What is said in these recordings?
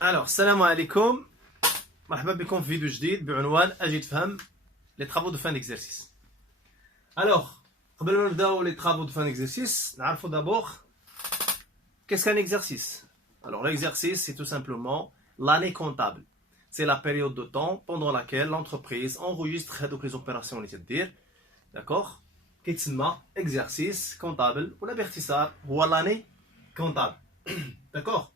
Alors, salam alaikum. مرحبا بكم في فيديو جديد بعنوان أجي تفهم les travaux de fin d'exercice. Alors, قبل ما نبداو les travaux de fin d'exercice, نعرفوا d'abord qu'est-ce qu'un exercice. Alors, l'exercice, c'est tout simplement l'année comptable. C'est la période de temps pendant laquelle l'entreprise enregistre donc les opérations اللي تدير. D'accord? كيتسمى exercice comptable ولا باختصار هو l'année comptable. D'accord?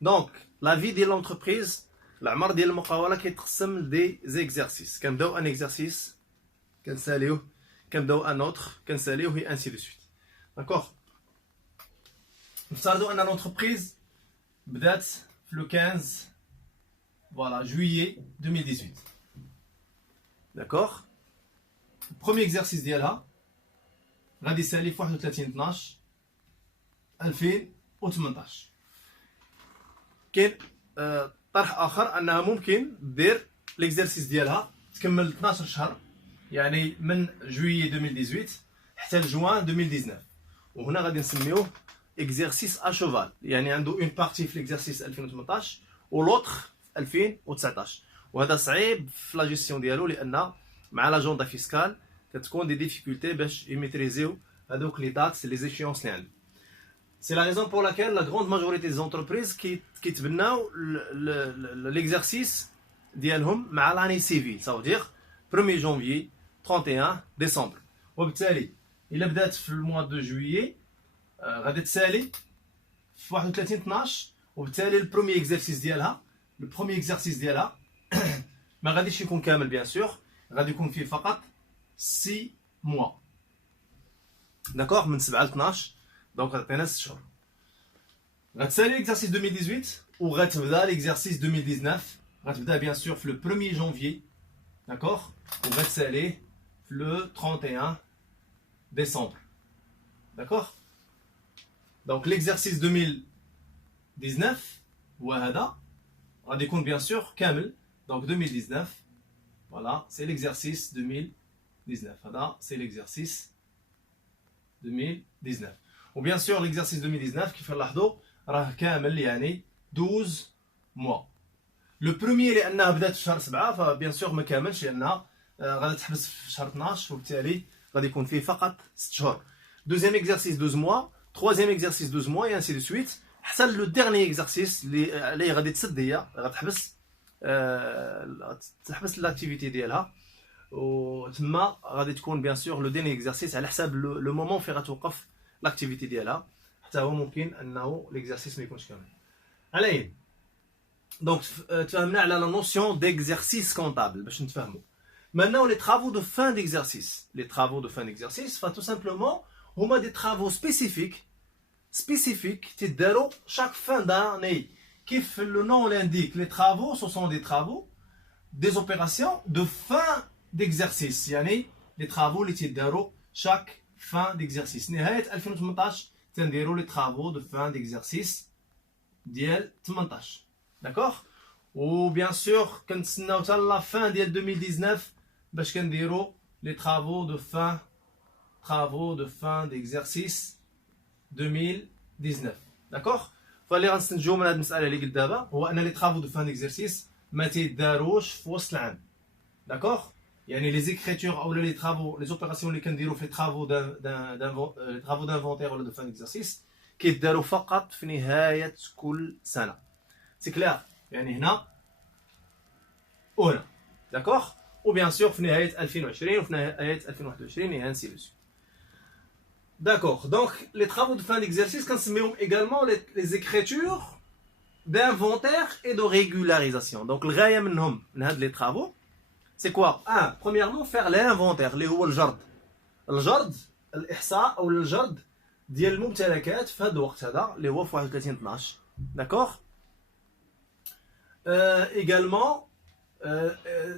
Donc, la vie de l'entreprise, العمر ديال المقاولة كيتقسم لدي زيكزارسيس. كنبداو ان اكزارسيس كنساليوه، كنبداو ان اوتر كنساليوه، et ainsi de suite. D'accord? نفترضوا ان l'entreprise بدات في لو 15 voilà juillet 2018. D'accord? البروميي اكزارسيس ديالها غادي يسالي في 31 12 2018. كاين طرح اخر انها ممكن دير ليكزارسيس ديالها تكمل 12 شهر، يعني من جويي 2018 حتى لجوان 2019، وهنا غادي نسميوه اكزارسيس اشوفال، يعني عنده اون بارتي في ليكزارسيس 2018 ولوطخ في 2019. وهذا صعيب في لا جيستيون ديالو لان مع لاجوندا فيسكال كتكون دي ديفيكولتي باش يميتريزيو هذوك لي دات لي زيشيونس اللي عندهم. C'est la raison pour laquelle la grande majorité des entreprises qui تبناو l'exercice ديالهم مع l'année civile, ça veut dire 1er janvier 31 décembre. وبالتالي إلا بدات في الموا دو جويي غادي تسالي في 31 12، وبالتالي البروميي اكزرسيس ديالها ما غاديش يكون كامل بيان سور، غادي يكون فيه فقط 6 mois. داكوغ، من 7 ل 12. دونك غتعطينا 6 شهور. غتسالي ليكزارسيس 2018 وغتبدا ليكزارسيس 2019. غتبدا بيان سور في لو 1er جونفي، داكوغ، وغتساليه في لو 31 ديسمبر. داكوغ. دونك ليكزارسيس 2019 هو هذا، غادي يكون بيان سور كامل. دونك 2019 فوالا سي ليكزارسيس 2019. هذا سي ليكزارسيس 2019. وبيان سور ليكزارسيس 2019 كيف نلاحظوا راه كامل، يعني 12 موا. لو بروميي لانها بدات في شهر 7 فبيان سور ما كاملش، لانها غادي تحبس في شهر 12، وبالتالي غادي يكون فيه فقط 6 شهور. دوزيام اكزارسيس 12 موا، تروازيام اكزارسيس 12 موا، et ainsi de suite حتى لو ديرني اكزارسيس اللي غادي تسد هي غتحبس لاكتيفيتي ديالها، وتما غادي تكون بيان سور لو ديرني اكزارسيس على حساب لو مومون فين غتوقف لاكتيفيتي ديالها، حتى هو ممكن انه ليكزارسيس ما يكونش كامل. على دونك تفهمنا على لا نوسيون ديكزارسيس كونطابل باش نتفاهموا. Maintenant les travaux de fin d'exercice. Les travaux de fin d'exercice, tout simplement, هما des travaux spécifiques تيداروا chaque fin d'année. كيف le nom l'indique, les travaux ce sont des travaux, des opérations de fin d'exercice. يعني les travaux اللي تيداروا chaque fin d'exercice. نهاية 2018 تنديروا les travaux de fin d'exercice ديال 18. D'accord? Ou bien sûr كنتسناو حتى la fin ديال 2019 باش كنديروا les travaux de fin d'exercice 2019. D'accord? فاللي غنستنتجو من هذه المسألة اللي قلت دابا هو ان les travaux de fin d'exercice ما تيداروش في وسط العام. D'accord? يعني les écritures ou les travaux, les opérations اللي كنديروا في les travaux d'inventaire ولا de fin d'exercice كيداروا فقط في نهاية كل سنة. C'est clair؟ يعني هنا وهنا. D'accord؟ وبيان سور في نهاية 2020 وفي نهاية 2021 et ainsi de suite. D'accord. Donc les travaux de fin d'exercice كنسميهم également les écritures d'inventaire et de régularisation. Donc الغاية منهم من هاد les travaux c'est quoi? Premièrement faire l'inventaire اللي هو الجرد الإحصاء أو الجرد ديال الممتلكات في هذا الوقت هذا اللي هو في 31 12. D'accord? Également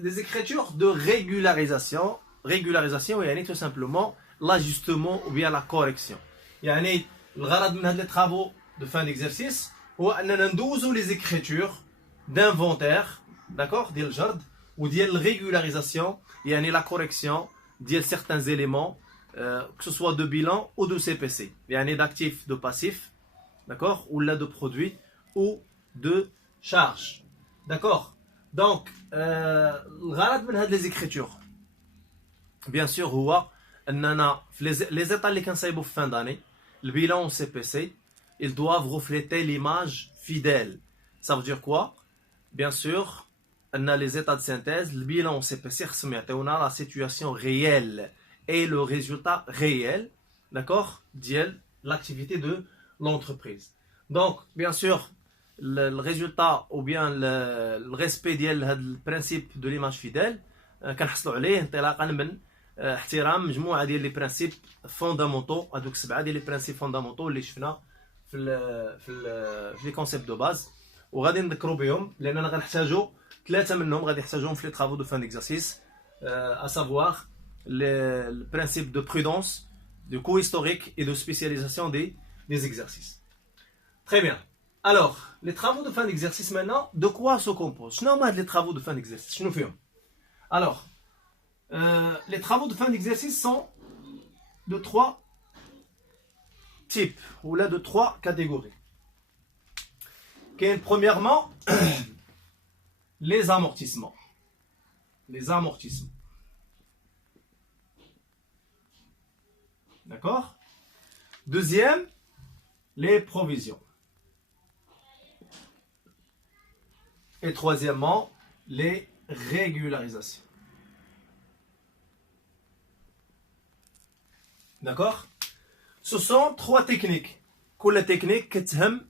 des écritures de régularisation. Régularisation يعني tout simplement l'ajustement ou bien la correction. يعني الغرض من هاد les travaux de fin d'exercice هو أننا ندوزو les écritures d'inventaire, d'accord, ديال الجرد وديال régularisation, يعني la correction ديال certains éléments, que ce soit de bilan ou de CPC, يعني d'actifs, de passifs, d'accord, ou là de produits ou de charge. D'accord. Donc, الغرض من هاد les écritures bien sûr هو اننا les états اللي كنصايبوا في fin d'année le bilan CPC ils doivent refléter l'image fidèle. Ça veut dire quoi? Bien sûr les états de synthèse le bilan CPC خصهم يعطيونا la situation réelle et le résultat réel, d'accord, ديال l'activité de l'entreprise. Donc bien sûr le résultat ou bien le respect ديال هذا البرانسيب de l'image fidèle كنحصلوا عليه انطلاقا من احترام مجموعه ديال لي برانسيب فوندامونتو. هذوك 7 ديال لي برانسيب فوندامونتو اللي شفنا في لي كونسيبت دو باز وغادي نذكروا بهم لاننا غنحتاجوا 3 منهم غادي نحتاجوهم في لي طرافو دو فان ديكزارسيس à savoir le principe de prudence, de coût historique et de spécialisation des exercices. Très bien. Alors, les travaux de fin d'exercice maintenant, de quoi se composent? شنو هما هاد les travaux de fin d'exercice? شنو فيهم؟ Alors, les travaux de fin d'exercice sont de 3 types ou là de 3 catégories. Premièrement, les amortissements. Les amortissements. D'accord? Deuxième, les provisions. Et troisièmement, les régularisations. D'accord? Ce sont 3 techniques. كل technique كتهم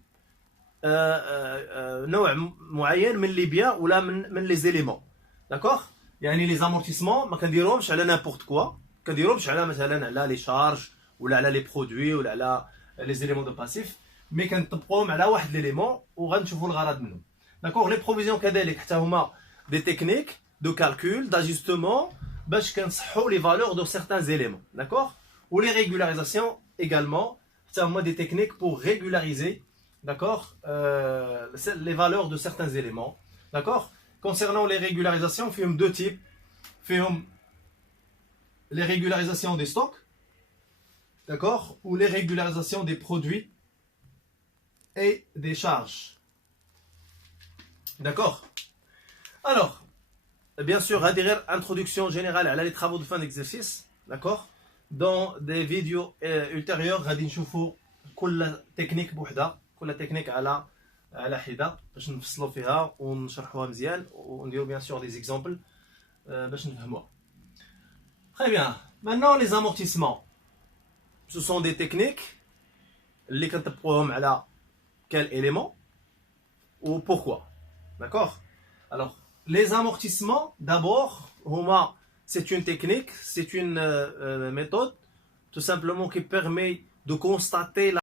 نوع معين من لي بيان ولا من لي زيليمون. داكوغ؟ يعني لي زامورتيسمون ما كنديروهمش على نيمبورت كوا، كنديروهمش على مثلا على لي شارج ولا على لي برودوي ولا على لي زيليمون دو باسيف، مي كنطبقوهم على واحد ليليمون وغنشوفوا الغرض منهم. داكوغ؟ لي بروفيزيون كذلك حتى هما دي تكنيك دو كالكول داجستمون باش كنصحوا لي فالور دو سيغتان زيليمون. داكوغ؟ ou les régularisations également, c'est des techniques pour régulariser, d'accord, les valeurs de certains éléments, d'accord. Concernant les régularisations, on fait 2 types, les régularisations des stocks, d'accord, ou les régularisations des produits et des charges, d'accord. Alors, bien sûr, introduction générale à les travaux de fin d'exercice, d'accord. Dans des vidéos ultérieures غادي نشوفوا كل تكنيك بوحدها، كل تكنيك على حده باش نفصلوا فيها ونشرحوها مزيان ونديروا bien sûr des exemples باش نفهموها. Très bien. Maintenant les amortissements. Ce sont des techniques اللي كنطبقوهم على quel élément ou pourquoi. D'accord? Alors, les amortissements d'abord هما c'est une technique, c'est une méthode tout simplement qui permet de constater la